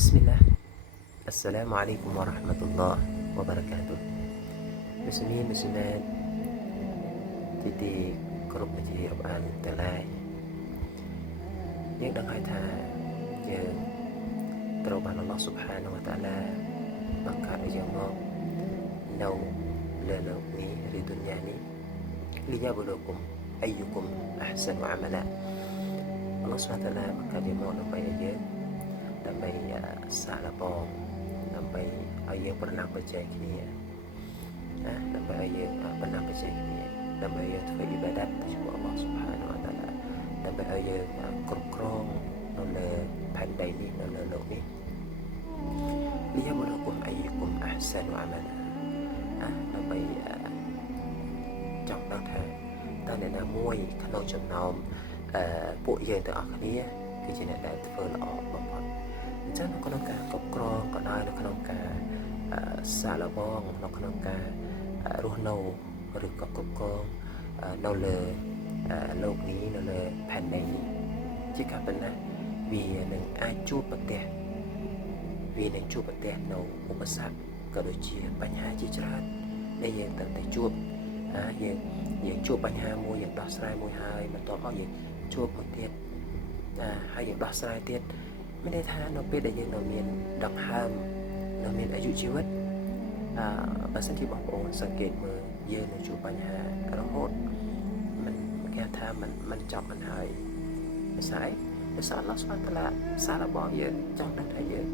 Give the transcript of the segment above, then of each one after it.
Bismillah. Assalamualaikum warahmatullahi wabarakatuh. Muslimin Muslimat ទីគ្រប់ជារាប់អានទាំងឡាយយើងដឹងហើយថាយើងត្រូវបានអល់ឡោះស៊ុបហានវតាឡាបង្កើតឲ្យយើងមកនៅលើលោកនេះឬទុនយ៉ានេះលីយ៉ាបលូគុំអយគុំអះសានអាម៉ាឡាអល់ឡោះស៊ុបហានវតាឡាបង្កើតយើងមកដើម្បីឲ្យយើងដើម្បីសាកល្បងដើម្បីឲ្យយើងប្រណាំងប្រជែងគ្នាដើម្បីឲ្យយើងប្រណាំងប្រជែងគ្នាដើម្បីឲ្យធ្វើអ៊ីបាដាតទៅចំពោះអល់ឡោះស៊ុបហានវតាឡាដើម្បីឲ្យយើងគ្រប់គ្រងនៅលើផែនដីនេះនៅលើលោកនេះលីយ៉ាបលូគុំអយគុំអះសានអាម៉ាឡាដើម្បីចង់ដឹងថាតើអ្នកណាមួយក្នុងចំណោមពួកយើងទាំងអស់គ្នាគឺជាអ្នកដែលធ្វើល្អបំផុតអញ្ចឹងនៅក្នុងការគ្រប់គ្រងក៏ដោយនៅក្នុងការសាកល្បងនៅក្នុងការរស់នៅឬក៏គ្រប់គ្រងនៅលើលោកនេះនៅលើផែនដីនេះជាការពិតណាស់វានឹងអាចជួបប្រទះនៅឧបសគ្គក៏ដូចជាបញ្ហាជាច្រើនដែលយើងត្រូវតែជួបយើងជួបបញ្ហាមួយយើងដោះស្រាយមួយហើយបន្ទាប់មកយើងជួបមួយទៀតហើយយើងដោះស្រាយទៀតមានន័យថានៅពេលដែលយើងនៅមានដង្ហើមនៅមានអាយុជីវិតបើសិនជាបងប្អូនសង្កេតមើលយើងនឹងជួបបញ្ហារហូតមិនគេថាមិនចប់មិនហើយដោយសារអល់ឡោះស៊ុបហានតាឡាសាររបស់យើងចង់ដឹងថាយើង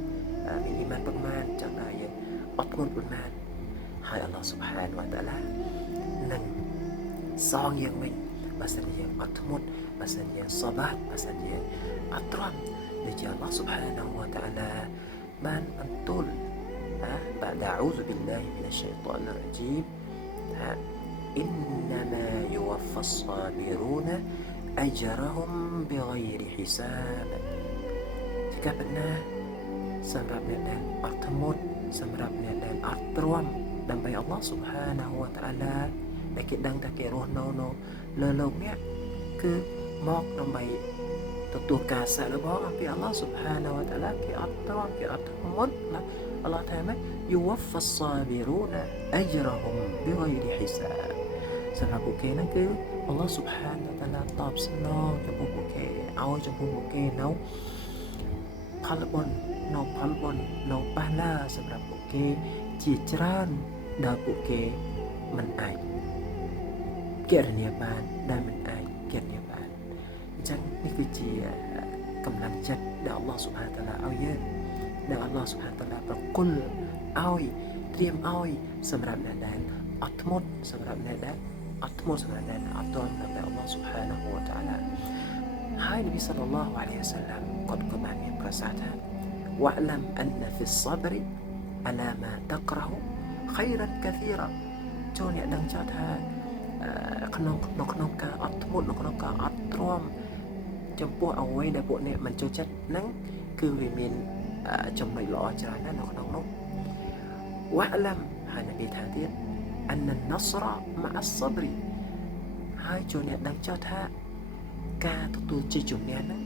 មានអ៊ីម៉ានប៉ុន្មានចង់ថាយើងអត់ធ្ងន់ប៉ុន្មានហើយអល់ឡោះស៊ុបហានវតាឡានឹងសងយើងវិញបើសិនយើងអត់ធ្មត់បើសិនយើងសបាតបើសិនយើងអត់ទ្រាំដូចជាអល់ឡោះស៊ុបហានវតាឡាបានបន្ទូលبعد أعوذ بالله من الشيطان الرجيم إنما يوفى الصابرون أجرهم بغير حساب ជាការពិតណាស់សម្រាប់អ្នកដែលអត់ធ្មត់សម្រាប់អ្នកដែលអត់ទ្រាំដើម្បីអល់ឡោះស៊ុបហានាហ៊ូវតាអាឡាដែលគេដឹងថាគេរស់នៅលើលោកនេះគឺមកដើម្បីទទួលការសាកល្បងអំពីអល់ឡោះស៊ុបហានាហ៊ូវតាអាឡាគេអត់ទ្រាំគេអត់ធ្មត់ណាអល់ឡោះថាម៉េច يوفى الصابرون أجرهم بغير حساب សម្រាប់ពួកគេហ្នឹងគឺអល់ឡោះស៊ុបហានាតាឡាតបស្នងចំពោះពួកគេឲ្យចំពោះពួកគេនៅផលបុណ្យនៅបាឡាសម្រាប់ពួកគេជាច្រើនដែលពួកគេមិនអាចគណនាបានដែលមិនអាចគណនាបានអញ្ចឹងនេះគឺជាកម្លាំងចិត្តដែលអល់ឡោះស៊ុបហានតាឡាឲ្យយើងដែលអល់ឡោះស៊ុបហានតាឡាប្រគល់ឲ្យត្រៀមឲ្យសម្រាប់អ្នកដែលអត់ធ្មត់សម្រាប់អ្នកដែលអត់ធ្មត់សម្រាប់អ្នកដែលអត់ទាន់ដើម្បីអល់ឡោះស៊ុបហានាហ៊ូវតាអាឡាហើយនប៊ីសល្លឡោះអាឡៃហ៊ីវ៉ាសល្លាមគាត់ក៏បានមានប្រសាសន៍ថា واعلم أن في الصبر على ما تكره خيرا كثيرا ចូលអ្នកដឹងចោលថាក្នុងការអត់ធ្មត់ក្នុងការអត់ទ្រាំចំពោះអ្វីដែលពួកអ្នកមិនចូលចិត្តហ្នឹងគឺវាមានចំណុចល្អច្រើនណាស់នៅក្នុងនោះ واعلم ហើយនប៊ីថាទៀត أن النصر مع الصبر ហើយចូលអ្នកដឹងចោលថាការទទួលជ័យជំនះហ្នឹង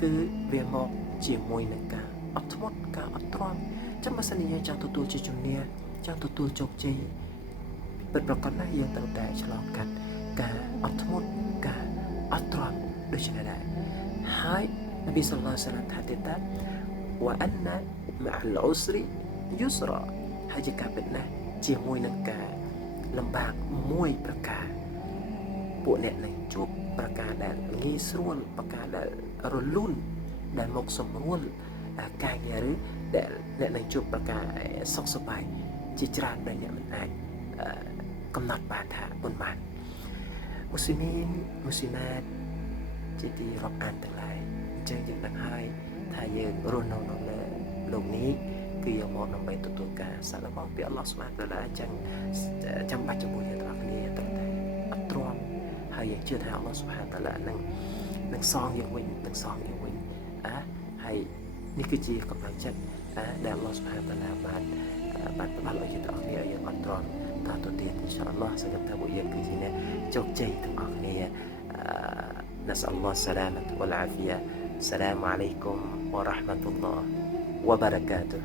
គឺវាមកជាមួយនឹងការអត់ធ្មត់ការអត់ទ្រាំចាំបើសិនជាយើងចង់ទទួលជ័យជំនះចង់ទទួលជោគជ័យពិតប្រាកដណាស់យើងត្រូវតែឆ្លងកាត់ការអត់ធ្មត់ការអត់ទ្រាំដូចនេះដែរហើយនប៊ីសល្លឡោះអាឡៃហ៊ីវ៉ាសល្លាមថាទៀតថា وأن مع العسر يسرا ហើយជាការពិតណាស់ជាមួយនឹងការលំបាកមួយប្រការពួកអ្នកនឹងជួបប្រការដែលងាយស្រួលប្រការដែលរលូនដែលមកសម្រួលការងារឬដែលអ្នកនឹងជួបប្រការសុខសប្បាយជាច្រើនដែលអ្នកមិនអាចកំណត់បានថាប៉ុន្មានមូស្លីមីនមូស្លីម៉ាតជាទីរាប់អានទាំងឡាយអញ្ចឹងយើងដឹងហើយថាយើងរស់នៅលើលោកនេះគឺយកមកដើម្បីទទួលការសាកល្បងពីអល់ឡោះស៊ុបហានតាឡាអញ្ចឹងចាំបាច់ជាមួយយើងទាំងគ្នាត្រូវតែអត់ទ្រាំហើយយើងជឿថាអល់ឡោះស៊ុបហានតាឡានឹងសងយើងវិញហើយនេះគឺជាកម្លាំងចិត្តដែលអល់ឡោះស៊ុបហានតាឡាបានផ្ដល់ឲ្យយើងទាំងគ្នាយើងអត់ទ្រាំតទៅទៀតអ៊ីនសាអល់ឡោះសង្ឃឹមថាពួកយើងគឺជាអ្នកជោគជ័យទាំងអស់គ្នាنسأل الله السلامة والعافية السلام عليكم ورحمة الله وبركاته